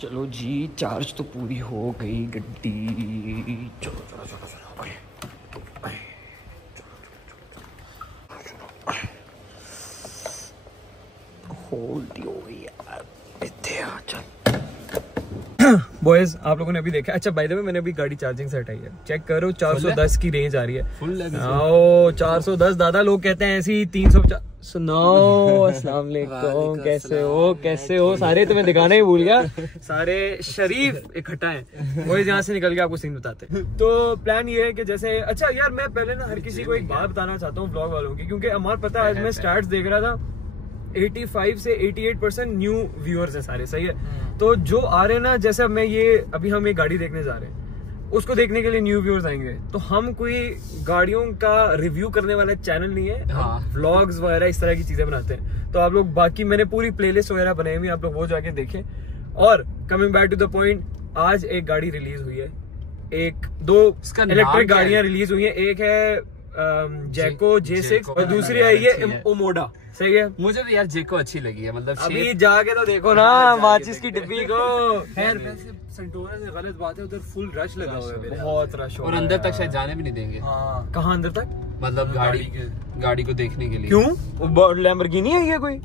चलो जी, चार्ज तो पूरी हो गई गड्डी। चलो चलो चलो चलो, होल्ड हो गई यार। बॉयज, आप लोगों ने अभी देखा। अच्छा बाय द वे, मैंने अभी गाड़ी चार्जिंग से हटाई है, चेक करो 410 की रेंज आ रही है। फुल है। ओ 410 दादा, लोग कहते हैं ऐसी 350। सुनो, अस्सलाम वालेकुम, कैसे हो सारे? तुम्हें दिखाना ही भूल गया, सारे शरीफ इकट्ठा हैं। वो यहाँ से निकल के आपको सीन बताते हैं। तो प्लान ये है कि जैसे, अच्छा यार मैं पहले ना हर किसी को एक बात बताना चाहता हूँ ब्लॉग वालों की, क्योंकि हमारा पता है आज मैं स्टार्ट देख रहा था 85 से 88% न्यू व्यूअर्स हैं सारे, सही है। तो जो आ रहे हैं ना, जैसे अब मैं अभी हम एक गाड़ी देखने जा रहे हैं, उसको देखने के लिए न्यू व्यूअर्स आएंगे। तो हम कोई गाड़ियों का रिव्यू करने वाला चैनल नहीं है, व्लॉग्स वगैरह इस तरह की चीजें बनाते हैं। तो आप लोग बाकी मैंने पूरी प्लेलिस्ट वगैरह बनाई हुई, आप लोग वो जाके देखें। और coming back to the point, आज एक गाड़ी रिलीज हुई है, दो इलेक्ट्रिक गाड़ियां रिलीज हुई है। एक है जैको J6 और दूसरी आई है ओमोडा, सही है। मुझे भी यार जेको अच्छी लगी है, मतलब अभी जाके तो देखो ना माचिस की डिब्बी को। खैर वैसे सेंटोरा से गलत बात है, उधर फुल रश लगा हुआ है, बहुत रश और अंदर तक शायद जाने भी नहीं देंगे। कहाँ अंदर तक? मतलब गाड़ी को देखने के लिए। क्यों? लैम्बोर्गिनी है ये कोई?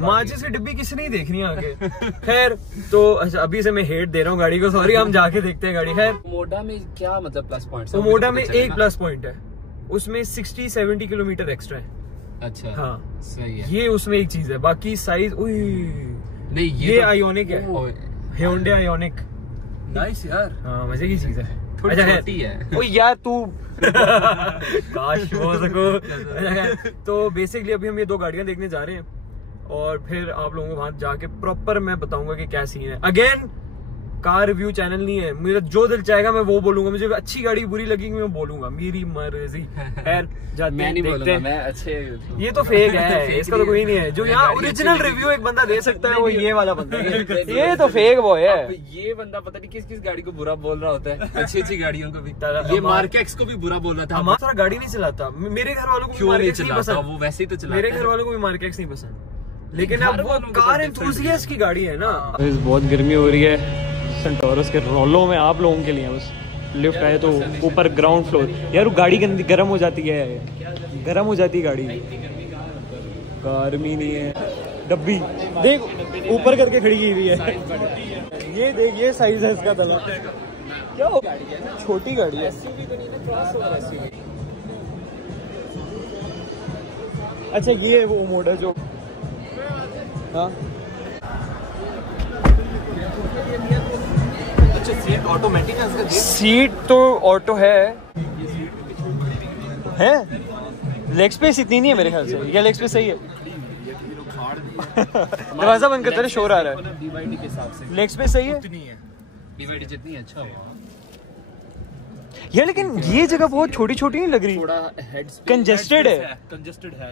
माचिस की डिब्बी किसी नहीं देखनी आगे। खैर तो अच्छा, अभी से मैं हेट दे रहा हूँ गाड़ी को, सॉरी। हम जाके देखते हैं गाड़ी। खैर ओमोडा में क्या मतलब प्लस पॉइंट? ओमोडा में एक प्लस पॉइंट है, उसमें 60-70 किलोमीटर एक्स्ट्रा है। अच्छा, हाँ सही है। ये उसमें एक चीज है, बाकी साइज नहीं, ये आयोनिक है, Hyundai आयोनिक। नाइस यार, हाँ मजे की चीज है। थोड़ी छोटी है। ओ यार तू काश हो सको। तो बेसिकली अभी हम ये दो गाड़ियां देखने जा रहे हैं, और फिर आप लोगों को वहां जाके प्रॉपर मैं बताऊंगा कि क्या सीन है। अगेन कार रिव्यू चैनल नहीं है, मेरा जो दिल चाहेगा मैं वो बोलूंगा। मुझे अच्छी गाड़ी बुरी लगेगी मैं बोलूंगा, मेरी मर्जी। खैर मैं नहीं बोलूंगा, मैं अच्छे। ये तो फेक है, इसका तो कोई नहीं है। जो यहाँ ओरिजिनल रिव्यू एक बंदा दे सकता है वो ये वाला बंदा है। ये तो फेक बॉय है। ये बंदा पता नहीं किस किस गाड़ी को बुरा बोल रहा होता है, अच्छी अच्छी गाड़ियों को भी। ये मार्केक्स को भी बुरा बोल रहा था। हमारा गाड़ी नहीं चलाता, मेरे घर वालों को क्यों नहीं चलाता, वो वैसे ही तो चलाता। मेरे घर वालों को भी मार्केक्स नहीं पसंद, लेकिन अब वो कार एंथुसियास्ट की गाड़ी है ना। बहुत गर्मी हो रही है सेंटोरस के रोलों में, आप लोगों के लिए बस लिफ्ट आए तो ऊपर ग्राउंड फ्लोर। यार वो गाड़ी गर्म हो जाती है, गर्म हो जाती है गाड़ी। गर्मी नहीं है, डब्बी देख ऊपर करके खड़ी की हुई है। ये देख, ये साइज है इसका तला। क्या हो, छोटी गाड़ी है। अच्छा ये वो मोड है जो, हाँ सीट ऑटोमेटिक है, सीट तो ऑटो है। लेग स्पेस इतनी नहीं है मेरे ख्याल से, या लेग स्पेस सही है? दरवाजा बंद करते, शोर आ रहा है। लेग स्पेस सही है, डीवाईडी जितनी अच्छा हो यार। लेकिन ये जगह बहुत छोटी छोटी नहीं लग रही, थोड़ा कंजेस्टेड है।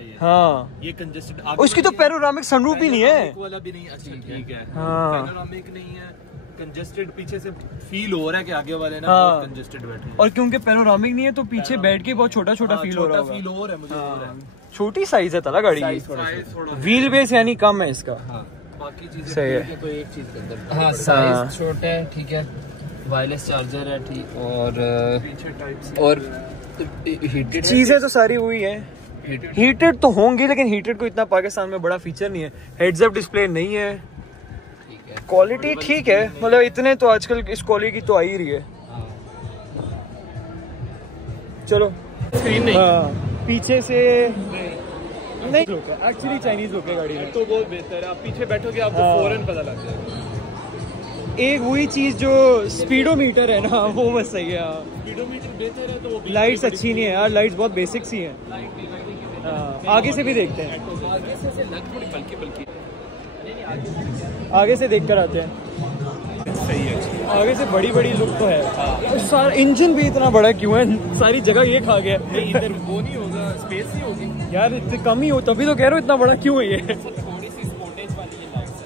ये। हाँ ये कंजेस्टेड। उसकी तो पैनोरामिक सनरूफ भी नहीं है वाला भी नहीं। अच्छा ठीक है, पैनोरामिक नहीं है, कंजेस्टेड पीछे से फील हो रहा है कि आगे वाले ना बहुत कंजेस्टेड बैठे हैं। और क्योंकि पैनोरामिक नहीं है तो पीछे बैठ के बहुत छोटा छोटा फील हो रहा है। फील हो रहा है मुझे। छोटी साइज है तला गाड़ी की, व्हील बेस यानी कम है इसका। बाकी चीजें सही है। तो एक चीज के अंदर, हाँ साइज छोटा है, ठीक है। वायरलेस चार्जर है, ठीक। और चीजें तो सारी वही है। हीटेड तो होंगी, लेकिन हीटेड को इतना पाकिस्तान में बड़ा फीचर नहीं है। हेड्स अप डिस्प्ले नहीं है, क्वालिटी ठीक है, मतलब इतने तो आजकल इस क्वालिटी की तो आ ही रही है। चलो स्क्रीन नहीं, पीछे से नहीं, एक्चुअली चाइनीज लोग है गाड़ी में, तो बहुत बेहतर है। आप पीछे बैठोगे आपको फौरन पता लग जाएगा। एक वही चीज जो स्पीडोमीटर है ना, वो बस सही है। स्पीडोमीटर बेहतर है, तो वो लाइट्स अच्छी नहीं है यार, लाइट्स बहुत बेसिक सी हैं। आगे से भी देखते हैं, आगे से लग थोड़ी बल्कि आगे से देख कर आते हैं। सही है, आगे से बड़ी बड़ी लुक तो है। सारा इंजन भी इतना बड़ा क्यों है, सारी जगह ये खा गया। इधर वो नहीं होगा, स्पेस नहीं होगी यार, इतनी कम ही हो, तभी तो कह रहा हूँ इतना बड़ा क्यों है ये। थोड़ी सी स्पोर्टेज वाली ये लाइट्स है,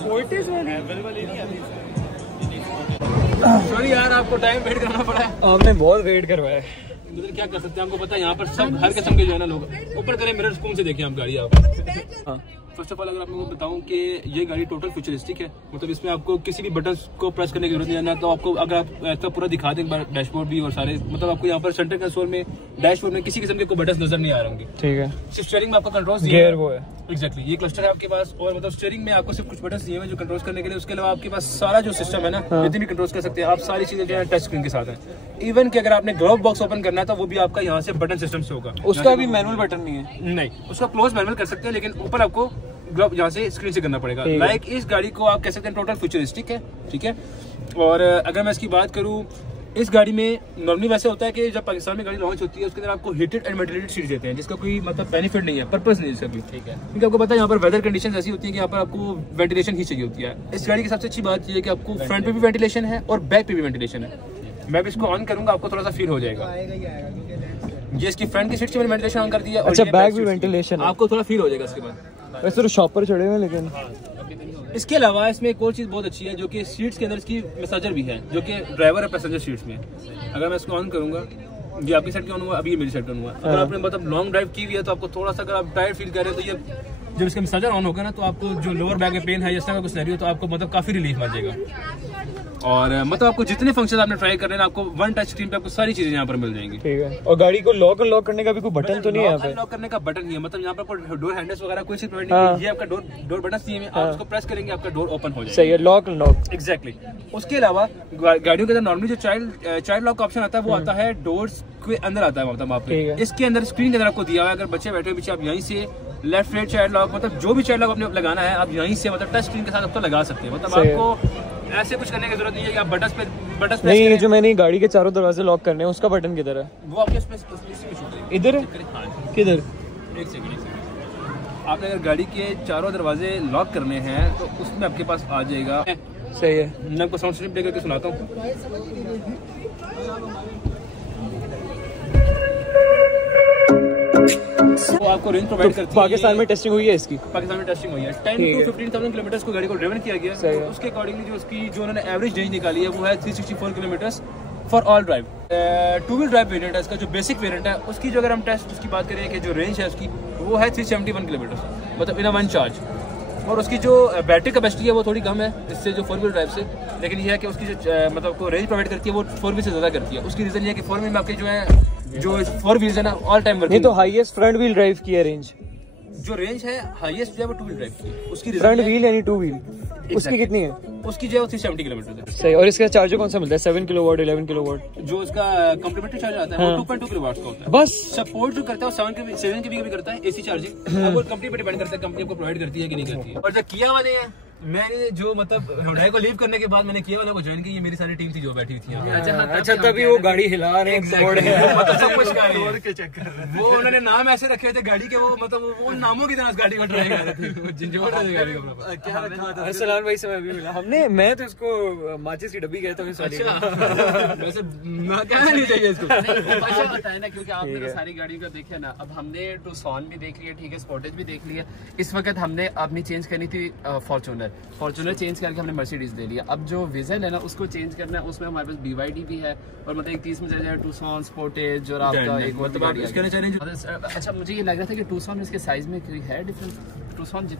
स्पोर्टेज वाली एवल वाली नहीं आती। सॉरी यार, आपको टाइम वेट करना पड़ा है। आपने बहुत वेट करवाया है। मतलब क्या कर सकते हैं, हमको पता है यहाँ पर सब हर किस्म के जो है ना लोग ऊपर करें, मिरर स्पून से देखें आप गाड़ी। आप फर्स्ट ऑफ ऑल अगर आपको बताऊं कि ये गाड़ी टोटल फ्यूचरिस्टिक है, मतलब इसमें आपको किसी भी बटन को प्रेस करने की जरूरत नहीं है ना, तो आपको अगर आप ऐसा पूरा दिखा दें डैशबोर्ड भी और सारे, मतलब आपको यहाँ पर सेंटर कंसोल में डैशबोर्ड में किसी किस्म के कोई बटन नजर नहीं आ रहे होंगे। ठीक है, सिर्फ स्टीयरिंग में आपका कंट्रोल गियर वो है एग्जैक्टली, ये क्लस्टर है आपके पास, और मतलब स्टीयरिंग में आपको सिर्फ कुछ बटन दिए हुए जो कंट्रोल करने के लिए, उसके अलावा आपके पास सारा जो सिस्टम है ना जितनी भी कंट्रोल कर सकते हैं आप, सारी चीजें जो है टच स्क्रीन के साथ है। इवन कि अगर आपने ग्लोव बॉक्स ओपन करना है तो वो भी आपका यहाँ से बटन सिस्टम से होगा। उसका भी मैनुअल बटन नहीं है? नहीं, उसका क्लोज मैनुअल कर सकते हैं, लेकिन ऊपर आपको ग्लोव यहाँ से स्क्रीन से करना पड़ेगा। लाइक इस गाड़ी को आप कह सकते हैं टोटल फ्यूचरिस्टिक है, ठीक है। और अगर मैं इसकी बात करूँ, इस गाड़ी में नॉर्मली वैसे होता है कि जब पाकिस्तान में गाड़ी लॉन्च होती है उसके अंदर आपको हीटेड एंड वेंटिलेटेड सीट देते हैं, जिसका कोई मतलब बेनिफिट नहीं है, पर्पस नहीं है इसका भी, ठीक है। क्योंकि आपको पता है यहाँ पर वेदर कंडीशंस ऐसी होती है कि यहाँ पर आपको वेंटिलेशन ही चाहिए होती है। इस गाड़ी की सबसे अच्छी बात ये है कि आपको फ्रंट पे भी वेंटिलेशन है और बैक पे भी वेंटिलेशन है। मैं भी इसको ऑन करूंगा, आपको थोड़ा सा फील हो जाएगा। ये इसकी फ्रंट की सीट से मैंने वेंटिलेशन ऑन कर दिया। अच्छा, बैक भी वेंटिलेशन, आपको थोड़ा फील हो जाएगा इसके बाद। वैसे तो शॉपर चढ़े हुए, लेकिन इसके अलावा इसमें एक और चीज बहुत अच्छी है जो कि सीट्स के अंदर इसकी मैसेजर भी है, जो कि ड्राइवर है पैसेंजर सीट्स में। अगर मैं इसको ऑन करूंगा, ये आपकी साइड पे ऑन हुआ, अभी ये मेरी साइड पे ऑन हुआ। अगर आपने मतलब लॉन्ग ड्राइव की हुई है तो आपको थोड़ा सा अगर आप टायर्ड फील कर रहे हो तो ये जब इसका मैसेजर ऑन होगा ना, तो आपको जो लोअर बैक में पेन है इस तरह का कुछ नहीं हो, तो आपको मतलब काफी रिलीफ मिल जाएगा। और मतलब आपको जितने फंक्शन आपने ट्राई कर रहे हैं, आपको वन टच स्क्रीन पे आपको सारी चीजें यहाँ पर मिल जाएंगी। ठीक है। और गाड़ी को लॉक अनलॉक करने का भी कोई बटन तो नहीं है यहाँ पे? लॉक करने का बटन नहीं है, मतलब यहाँ पर डोर हैंडल्स वगैरह कोई चीज प्रोवाइड नहीं है। ये आपका डोर बटन नहीं है, आप उसको प्रेस करेंगे आपका डोर ओपन हो जाएगा। सही है, लॉक अनलॉक एग्जैक्टली। उसके अलावा गाड़ियों के अंदर नॉर्मली जो चाइल्ड लॉक का ऑप्शन आता है वो आता है डोर्स के अंदर आता है, मतलब आपके इसके अंदर स्क्रीन के अंदर आपको दिया हुआ है। अगर बच्चे बैठे पीछे, आप यहीं से लेफ्ट राइट चाइल्ड लॉक, मतलब जो भी चाइल्ड लॉक आपने लगाना है आप यहीं से मतलब टच स्क्रीन के साथ आप तो लगा सकते हैं। मतलब आपको ऐसे कुछ करने की जरूरत नहीं है कि आप बटन पे नहीं। ये जो मैंने गाड़ी के चारों दरवाजे लॉक करने हैं उसका बटन किधर है? वो आपके इधर है? किधर? एक सेकंड। आपने अगर गाड़ी के चारों दरवाजे लॉक करने हैं तो उसमें आपके पास आ जाएगा। सही है, मैं आपको साउंड स्लिप देकर के सुनाता हूँ। वो आपको रेंज प्रोवाइड करती है। पाकिस्तान में टेस्टिंग हुई है इसकी? पाकिस्तान में टेस्टिंग हुई है। 10 to 15,000 किलोमीटर को गाड़ी को ड्राइवन किया गया है। उसके अकॉर्डिंगली जो उसकी जो उन्होंने एवरेज रेंज निकाली है वो है 364 kilometre for all drive. Two wheel drive variant है इसका, जो बेसिक वेरिएंट है उसकी जो अगर हम टेस्ट उसकी बात करें कि जो रेंज है उसकी वो है 371 किलोमीटर, मतलब इन वन चार्ज। और उसकी जो बैटरी कैपेसिटी है वो थोड़ी कम है इससे, जो 4 व्हील ड्राइव से। लेकिन यह है कि उसकी जो मतलब को रेंज प्रोवाइड करती है वो 4 व्हील से ज़्यादा करती है। उसकी रीज़न ये है कि 4 व्हील में आपके जो है जो 4 व्हील्स है ना ऑल टाइम वर्किंग। नहीं तो हाईएस्ट फ्रंट व्हील ड्राइव की है रेंज? जो रेंज है हाईएस्ट जो है वो 2 व्हील ड्राइव की, उसकी फ्रंट व्हील यानी 2 व्हील, उसकी कितनी है? उसकी जो है 370 किलोमीटर है। सही। और इसका चार्जर कौन सा मिलता है? 7 किलोवाट, 11 किलोवाट? जो उसका कम्प्लीमेंट्री चार्जर आता है वो 2.2 किलोवाट का होता है। बस सपोर्ट जो करता है 7 के भी करता है एसी चार्जिंग। अब वो कंपनी पे डिपेंड करता है, कंपनी आपको प्रोवाइड करती है कि नहीं करती है। और जो किया वाले हैं, मैंने जो मतलब हुंडई को लीव करने के बाद मैंने किया वाला को ज्वाइन की, ये मेरी सारी टीम थी जो बैठी थी। अच्छा, तभी वो गाड़ी हिला रहे हैं, मतलब सब कुछ के चक्कर वो उन्होंने नाम ऐसे रखे थे गाड़ी के, वो मतलब वो नामों की तरह गाड़ी को ट्राई कर रहे थे, जिंजोड़ रहे थे गाड़ी को। क्या रखा था? सलान भाई से मैं भी मिला हमने, मैं तो इसको माचिस की डब्बी कहता हूँ। वैसे कहना नहीं चाहिए इसको, बताया ना, क्योंकि आपने तो सारी गाड़ियों का देखा ना। अब हमने टूसॉन भी देख लिया, ठीक है, स्पोर्टेज भी देख लिया। इस वक्त हमने अपनी चेंज करनी थी फॉर्च्यूनर चेंज करके हमने मर्सिडीज ले लिया। अब जो विजन है ना उसको चेंज करना है, उसमें हमारे पास BYD भी है और मतलब एक 30 में जाए टूसॉन, स्पोर्टेज और आपका एक और। अच्छा, मुझे ये लग रहा था कि टूसॉन इसके साइज में कोई है डिफरेंस?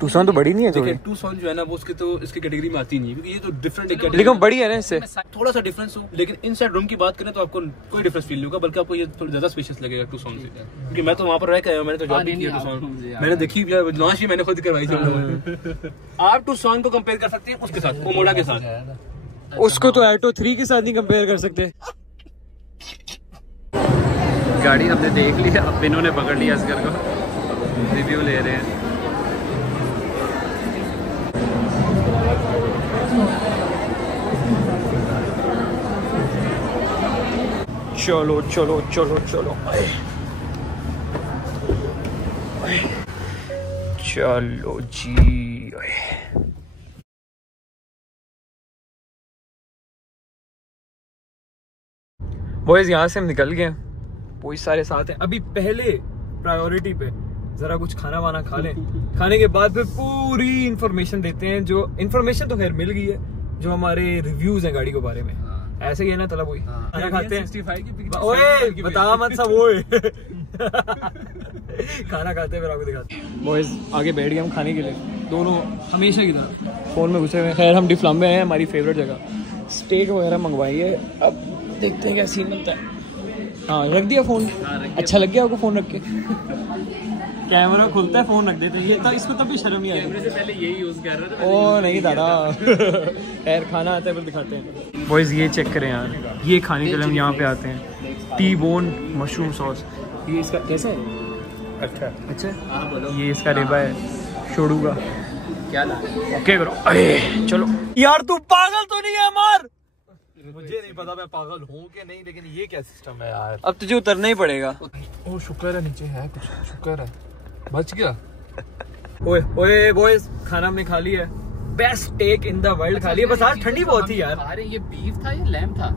टूसॉन तो बड़ी नहीं है थोड़ी। टूसॉन जो है ना वो उसके तो इसकी कैटेगरी में आती नहीं है, क्योंकि ये तो डिफरेंट एक लेकिन बड़ी है ना, इससे थोड़ा सा डिफरेंस हो। लेकिन इनसाइड रूम की बात करें तो आपको कोई डिफरेंस फील नहीं होगा, बल्कि आपको ये थोड़ा ज्यादा स्पेशियस लगेगा टूसॉन से। क्योंकि मैं तो वहाँ पर रह के आया, मैंने तो जॉब भी किया टूसॉन, मैंने देखी लॉन्च भी मैंने खुद करवाई थी। आप टूसॉन को कंपेयर कर सकते हैं उसके साथ, ओमोडा के साथ। उसको तो ऑटो 3 के साथ नहीं कंपेयर कर सकते। गाड़ी हमने देख ली, अब इन्होंने पकड़ लिया असगर को, रिव्यू ले रहे हैं। चलो चलो चलो चलो चलो जी। बॉयज यहाँ से हम निकल गए, वही सारे साथ हैं। अभी पहले प्रायोरिटी पे जरा कुछ खाना वाना खा लें, खाने के बाद फिर पूरी इंफॉर्मेशन देते हैं। जो इंफॉर्मेशन तो खैर मिल गई है, जो हमारे रिव्यूज हैं गाड़ी के बारे में। ऐसे ही है ना तलब? हुई खाना खाते हैं। ओए बता मत सब, वो खाना खाते हैं फिर आपको दिखाते हैं। बॉयज आगे बैठ गए हम खाने के लिए, दोनों हमेशा की तरह फ़ोन में घुसे हुए। खैर हम डिफ्लम में हैं, हमारी फेवरेट जगह। स्टेक वगैरह मंगवाई है, अब देखते हैं क्या सीन बनता है। हाँ रख दिया फ़ोन, अच्छा लग गया आपको फ़ोन रख के? कैमरा खुलता है फ़ोन रख देते हैं, ये इसको तब भी शर्म ही आई। कैमरे से पहले यही यूज़ कर रहा था। ओ नहीं दादा। खैर खाना आता है फिर दिखाते हैं। बॉयज ये चेक करें यार, ये खाने के लिए हम यहाँ पे आते हैं। टी बोन मशरूम सॉस, ये इसका कैसा है? अच्छा ये इसका रेबा है शोडू का। क्या ला? ओके करो। अरे चलो यार, तू पागल तो नहीं है मार? मुझे नहीं पता मैं पागल हूँ कि नहीं, लेकिन ये क्या सिस्टम है यार। अब तुझे उतरना ही पड़ेगा। ओ शुक्र है नीचे है कुछ, शुक्र है बच गया। ओए ओए बॉयज, खाना हमने खा लिया है, best steak in the world खा लिया। बस आज ठंडी बहुत थी यार। अरे ये बीफ था या लैम था?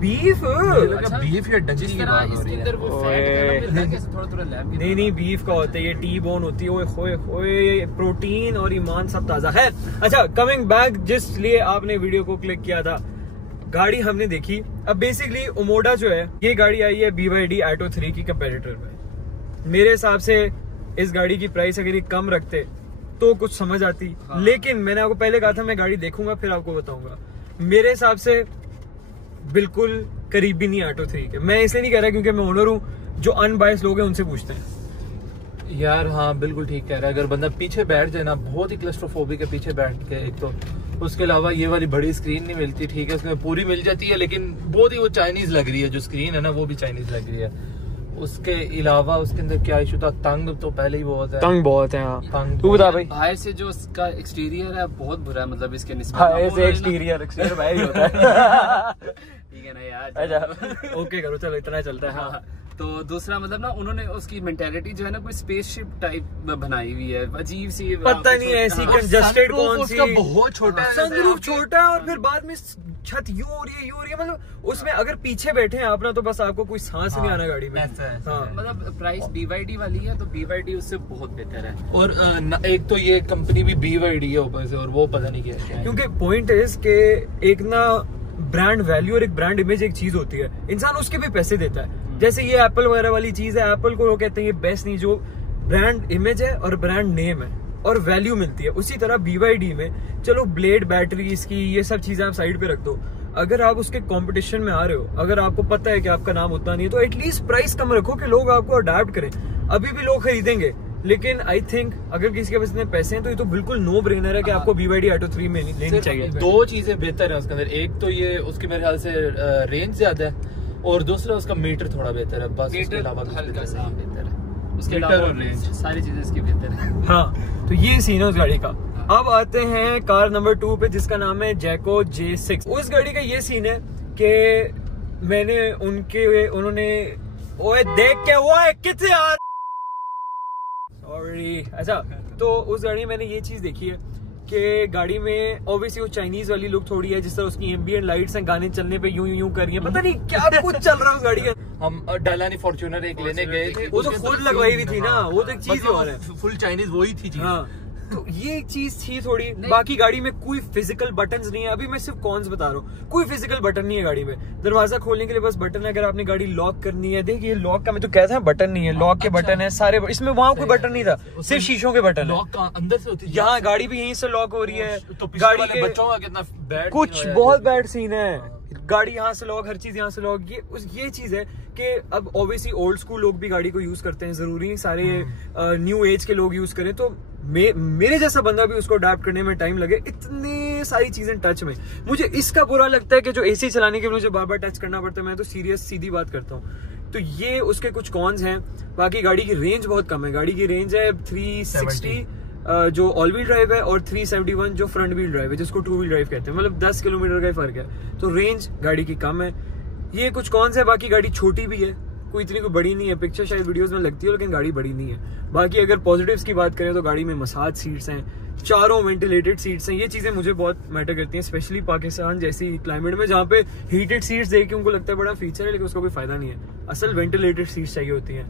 बीफ? अच्छा, बीफ या डंकी जिस की तरह बात हो इसके रही है। अंदर वो फैट है ना, कैसे थोड़ा लैम की नहीं नहीं बीफ का होता है, ये टी बोन होती है। ओए होए होए, प्रोटीन और ईमान सब ताजा है। अच्छा कमिंग बैक, जिस लिए आपने वीडियो को क्लिक किया था, गाड़ी हमने देखी। अब बेसिकली ओमोडा जो है, ये गाड़ी आई है BYD Atto 3 की कंपेटिटर में। मेरे हिसाब से इस गाड़ी की प्राइस अगर ये कम रखते तो कुछ समझ आती। हाँ। लेकिन मैंने आपको पहले कहा था मैं गाड़ी देखूंगा फिर आपको बताऊंगा। मेरे हिसाब से बिल्कुल करीब भी नहीं Atto 3 के। मैं इसलिए नहीं कह रहा क्योंकि मैं ओनर हूँ, जो अनबायस्ड लोग हैं उनसे पूछते हैं। यार हाँ बिल्कुल ठीक कह रहा है। अगर बंदा पीछे बैठ जाए ना, बहुत ही क्लस्ट्रोफोबिक है पीछे बैठ के। एक तो उसके अलावा ये वाली बड़ी स्क्रीन नहीं मिलती, ठीक है उसमें पूरी मिल जाती है, लेकिन बहुत ही वो चाइनीज लग रही है। जो स्क्रीन है ना वो भी चाइनीज लग रही है। उसके अलावा उसके अंदर क्या इशू था, तंग तो पहले ही बहुत है, तंग बहुत है। हाँ तंग तू बता भाई। बाहर से जो इसका एक्सटीरियर है बहुत बुरा है, मतलब इसके निस्बत। ऐसे एक्सटीरियर बाहर ही होता है। ठीक है ना यार। अच्छा ओके करो, चलो इतना चलता है। हाँ तो दूसरा मतलब ना, उन्होंने उसकी मेंटेलिटी जो है ना कोई स्पेसशिप टाइप बनाई हुई है, अजीब सी। पता नहीं ऐसी कंजस्टेड कौन सी, बहुत छोटा है, सनरूफ छोटा है और फिर बाद में छत यू हो रही है। मतलब उसमें अगर पीछे बैठे हैं आप ना, तो बस आपको कोई सांस नहीं आना गाड़ी में। हाँ मतलब प्राइस BYD वाली है तो BYD उससे बहुत बेहतर है। और एक तो ये कंपनी भी BYD है ऊपर से, और वो पता नहीं क्या है। क्योंकि पॉइंट इज के एक ना ब्रांड वैल्यू और एक ब्रांड इमेज एक चीज होती है, इंसान उसके भी पैसे देता है। जैसे ये एप्पल वगैरह वाली चीज है, एप्पल को लोग कहते हैं ये बेस्ट नहीं, जो ब्रांड इमेज है और ब्रांड नेम है और वैल्यू मिलती है। उसी तरह BYD में चलो ब्लेड बैटरी इसकी ये सब चीजें आप साइड पे रख दो, अगर आप उसके कंपटीशन में आ रहे हो, अगर आपको पता है कि आपका नाम उतना नहीं है, तो एटलीस्ट प्राइस कम रखो कि लोग आपको अडैप्ट करें। अभी भी लोग खरीदेंगे, लेकिन आई थिंक अगर किसी के पास इतने पैसे हैं तो ये तो बिल्कुल नो ब्रेनर है कि आपको BYD Atto 3 में लेनी चाहिए। दो चीजें बेहतर है उसके अंदर, एक तो ये उसकी मेरे ख्याल से रेंज ज्यादा है, और दूसरा उसका मीटर थोड़ा बेहतर है। बस उसके अलावा हल्का सा बेहतर है, उसके मीटर अलावा और रेंज सारी चीजें इसकी बेहतर है। हाँ तो ये सीन है उस गाड़ी का। अब आते हैं कार नंबर 2 पे, जिसका नाम है जैको J6। उस गाड़ी का ये सीन है कि मैंने उन्होंने ओए देख के वो है कितने यार, सॉरी। अच्छा तो उस गाड़ी में मैंने ये चीज देखी है कि गाड़ी में ऑब्वियसली वो चाइनीज वाली लुक थोड़ी है, जिस तरह उसकी एम्बिएंट लाइट्स हैं, गाने चलने पे यूं यूं कर रही है, पता नहीं क्या कुछ चल रहा है उस गाड़ी का। हम डालानी फॉर्च्यूनर एक लेने गए थे, वो तो खुद लगवाई हुई थी ना, वो तो एक चीज ही और है, फुल चाइनीज वही थी चीज। हाँ तो ये चीज थी थोड़ी। बाकी गाड़ी में कोई फिजिकल बटन्स नहीं है, अभी मैं सिर्फ कॉन्स बता रहा हूँ, कोई फिजिकल बटन नहीं है गाड़ी में। दरवाजा खोलने के लिए बस बटन है, अगर आपने गाड़ी लॉक करनी है, देखिए लॉक का मैं तो कहता हूँ बटन नहीं है, लॉक के बटन है सारे, इसमें वहाँ कोई बटन नहीं था, सिर्फ शीशों के बटन है। लॉक अंदर से होती है, यहाँ गाड़ी भी यहीं से लॉक हो रही है। तो गाड़ी के बच्चों का कितना बैड कुछ बहुत बैड सीन है, गाड़ी यहाँ से लॉक, हर चीज यहाँ से लॉक। ये चीज है कि अब ऑब्वियसली ओल्ड स्कूल लोग भी गाड़ी को यूज करते हैं, जरूरी नहीं सारे न्यू एज के लोग यूज करें, तो मेरे जैसा बंदा भी उसको अडैप्ट करने में टाइम लगे। इतनी सारी चीजें टच में, मुझे इसका बुरा लगता है कि जो AC चलाने के लिए मुझे बार बार टच करना पड़ता है, मैं तो सीधी बात करता हूँ। तो ये उसके कुछ कॉन्स हैं। बाकी गाड़ी की रेंज बहुत कम है, गाड़ी की रेंज है 360 जो ऑल व्हील ड्राइव है, और 371 जो फ्रंट व्हील ड्राइव है, जिसको 2 व्हील ड्राइव कहते हैं, मतलब 10 किलोमीटर का फर्क है। तो रेंज गाड़ी की कम है, ये कुछ कौन से। बाकी गाड़ी छोटी भी है, कोई इतनी कोई बड़ी नहीं है, पिक्चर शायद वीडियोस में लगती है, लेकिन गाड़ी बड़ी नहीं है। बाकी अगर पॉजिटिव्स की बात करें तो गाड़ी में मसाज सीट्स हैं, चारों वेंटिलेटेड सीट्स हैं। ये चीजें मुझे बहुत मैटर करती हैं, स्पेशली पाकिस्तान जैसी क्लाइमेट में जहाँ पे हीटेड सीट्स देख के उनको लगता है बड़ा फीचर है, लेकिन उसका कोई फायदा नहीं है। असल वेंटिलेटेड सीट्स चाहिए होती हैं।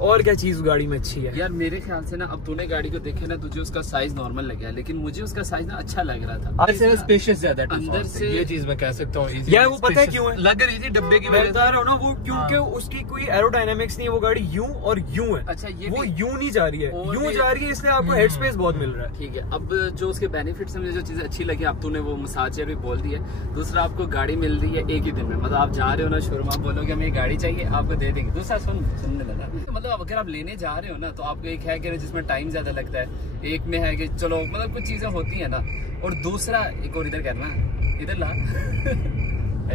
और क्या चीज गाड़ी में अच्छी है? यार मेरे ख्याल से ना, अब तूने गाड़ी को देखे ना, तुझे उसका साइज नॉर्मल लगा है, लेकिन मुझे उसका साइज ना अच्छा लग रहा था। स्पेशियस ज्यादा है अंदर से, ये चीज मैं कह सकता हूँ। यार वो पता है क्यों है? लग रही थी डब्बे की मैं वजह बता रहा हूँ ना, वो क्योंकि उसकी कोई एरोडायनामिक्स नहीं है, वो गाड़ी यूं और यूं है। अच्छा, ये वो भी- यूं नहीं जा रही है, और यूं भी- जा रही है, इसलिए आपको हेड स्पेस बहुत मिल रहा है। ठीक है। अब जो उसके बेनिफिट्स मुझे जो चीजें अच्छी लगी, अब तूने वो मसाज भी बोल दी है। दूसरा, आपको गाड़ी मिल रही है एक ही दिन में, मतलब आप जा रहे हो ना शोरूम, आप बोलोगे हमें ये गाड़ी चाहिए, आपको दे देंगे। दूसरा सुनने लगा, मतलब अगर आप लेने जा रहे हो ना, तो आपको एक है कि जिसमें टाइम ज्यादा लगता है, एक में है कि चलो मतलब कुछ चीजें होती है ना, और दूसरा एक और इधर करना, इधर ला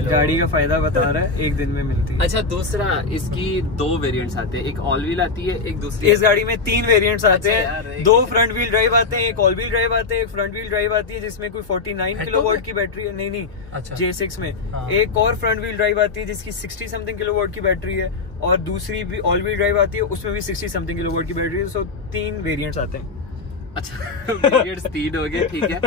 गाड़ी का फायदा बता रहा है, एक दिन में मिलती है। अच्छा, दूसरा इसकी 2 वेरिएंट्स आते हैं, एक ऑल व्हील आती है, एक दूसरी। इस गाड़ी में 3 वेरिएंट्स आते अच्छा यार, हैं, 2 फ्रंट व्हील ड्राइव आते हैं, एक ऑल व्हील ड्राइव आते हैं, एक फ्रंट व्हील ड्राइव आती है जिसमें कोई 49 किलोवाट की बैटरी है। नहीं अच्छा। J6 में हाँ। एक और फ्रंट व्हील ड्राइव आती है जिसकी 60 समथिंग किलोवाट की बैटरी है, और दूसरी भी ऑल व्हील ड्राइव आती है, उसमें भी 60 समथिंग किलोवाट की बैटरी है। सो 3 वेरिएंट्स आते हैं। अच्छा, वेरिएंट्स 3 हो गए, ठीक है।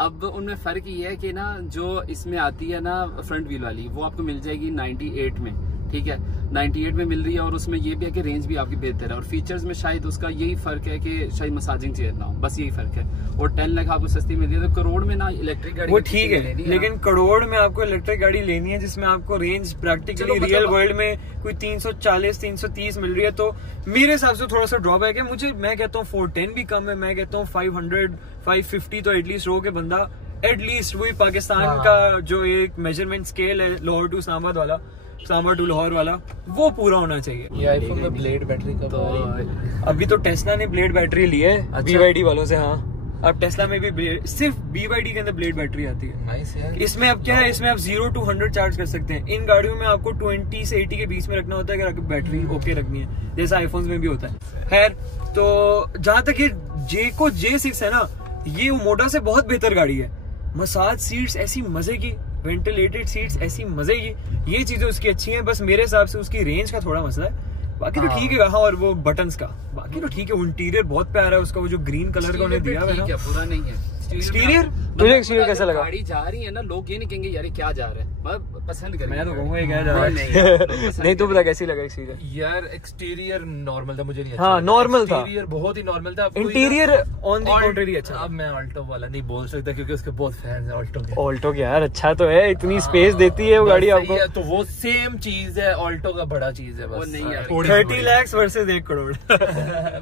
अब उनमें फर्क ये है कि ना, जो इसमें आती है ना फ्रंट व्हील वाली, वो आपको मिल जाएगी 98 में, ठीक है, 98 में मिल रही है। और उसमें ये भी है कि रेंज भी आपकी बेहतर है, और फीचर्स में शायद उसका यही फर्क है कि शायद मसाजिंग चेयर ना हो, बस यही फर्क है। और 10 लाख आपको सस्ती मिल रही है, तो करोड़ में ना इलेक्ट्रिक गाड़ी वो ठीक है, लेकिन करोड़ में आपको इलेक्ट्रिक गाड़ी लेनी है जिसमें आपको रेंज प्रैक्टिकली रियल वर्ल्ड में कोई 340-330 मिल रही है, तो मेरे हिसाब से थोड़ा सा ड्रॉबैक है। मैं कहता हूँ 410 भी कम है, मैं कहता हूँ 500-550 तो एटलीस्ट हो के बंदा एटलीस्ट वही पाकिस्तान का जो एक मेजरमेंट स्केल है, लाहौर टू इस्लामाबाद वाला, इस्लामाबाद टू लाहौर वाला, वो पूरा होना चाहिए। ये आईफोन में ब्लेड बैटरी का तो अभी तो टेस्ला ने ब्लेड बैटरी ली है BYD वालों से। हाँ, अब टेस्ला में भी सिर्फ BYD के अंदर ब्लेड बैटरी आती है। नाइस यार। इसमें अब क्या है, इसमें आप 0 to 100 चार्ज कर सकते हैं। इन गाड़ियों में आपको 20 से 80 के बीच में रखना होता है अगर आपकी बैटरी ओके रखनी है, जैसा आईफोन्स में भी होता है। खैर, तो जहां तक ये J6 है ना, ये मोडा से बहुत बेहतर गाड़ी है। मसाज सीट्स ऐसी मजे की, वेंटिलेटेड सीट्स ऐसी मजे की, ये चीजें उसकी अच्छी हैं। बस मेरे हिसाब से उसकी रेंज का थोड़ा मसला है, बाकी तो ठीक है। हाँ, और वो बटन्स का बाकी तो ठीक है। इंटीरियर बहुत प्यारा है उसका, वो जो ग्रीन कलर का उन्हें दिया हुआ है ना, पूरा नहीं है एक्सटीरियर। तुझे एक्सटीरियर कैसा लगा? गाड़ी जा रही है ना, लोग ये नहीं कहेंगे यार ये क्या जा रहा है, मैं पसंद करेंगे। मैं तो कहूँगा ये क्या जा रहा है। नहीं, तू बता कैसी लगा एक्सटीरियर? यार एक्सटीरियर नॉर्मल था, मुझे नहीं अच्छा हाँ, लगा। नॉर्मल था। एक्सटीरियर बहुत ही नॉर्मल था। इंटीरियर ऑन द कॉन्ट्री अच्छा। अब मैं ऑल्टो वाला नहीं बोल सकता क्योंकि उसके बहुत फैंस हैं ऑल्टो के। ऑल्टो के यार अच्छा तो है, इतनी स्पेस देती है वो गाड़ी आपको। तो वो सेम चीज है, ऑल्टो का बड़ा चीज है बस। वो नहीं है। 30 लाख वर्सेस 1 करोड़।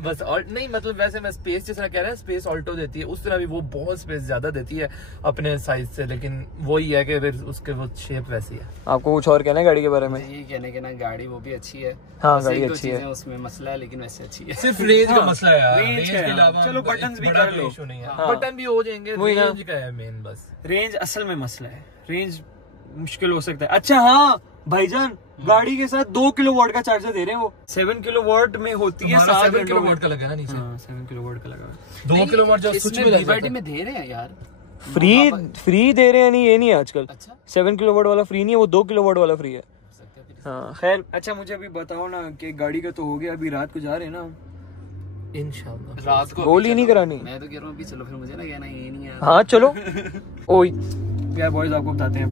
बस नहीं, मतलब वैसे मैं स्पेस जिस तरह कह रहा है, स्पेस ऑल्टो देती है, उस तरह भी वो बहुत स्पेस ज्यादा देती है अपने साइज से, लेकिन वही है कि फिर उसके वो शेप वैसी है। आपको कुछ और कहना है गाड़ी के बारे में? ये कहने के ना, गाड़ी वो भी अच्छी है। हाँ, बस गाड़ी एक दो अच्छी है। चीजें उसमें मसला है, लेकिन वैसे अच्छी है। सिर्फ रेंज का मसला है यार, रेंज रेंज का के है। अलावा चलो, buttons भी बड़ा कर लो। इशू नहीं है। हाँ। बटन भी हो जाएंगे, वही ना। रेंज का है मेन बस। रेंज असल में मसला है, रेंज मुश्किल हो सकता है। अच्छा हाँ भाईजान, गाड़ी के साथ 2 किलोवाट का चार्जर दे रहे हैं वो। 7 किलोवाट में होती है 7 7 किलोवाट का लगा ना नीचे। हाँ, 7 किलोवाट का लगा। 2 किलोवाट जो इसमें स्विच में लग BYD जाता में दे रहे हैं यार, फ्री दे रहे हैं, नहीं ये नहीं है आजकल। अच्छा 7 किलोवाट वाला फ्री नहीं है, वो 2 किलोवाट वाला फ्री है। हाँ खैर, अच्छा मुझे अभी बताओ ना कि गाड़ी का तो हो गया, अभी रात को जा रहे हैं ना है इंशाल्लाह। रात को गोली नहीं करानी। मैं तो कह रहा हूँ अभी चलो, फिर मुझे ना कहना ये नहीं है। हाँ चलो। ओए यार बॉयज, आपको बताते हैं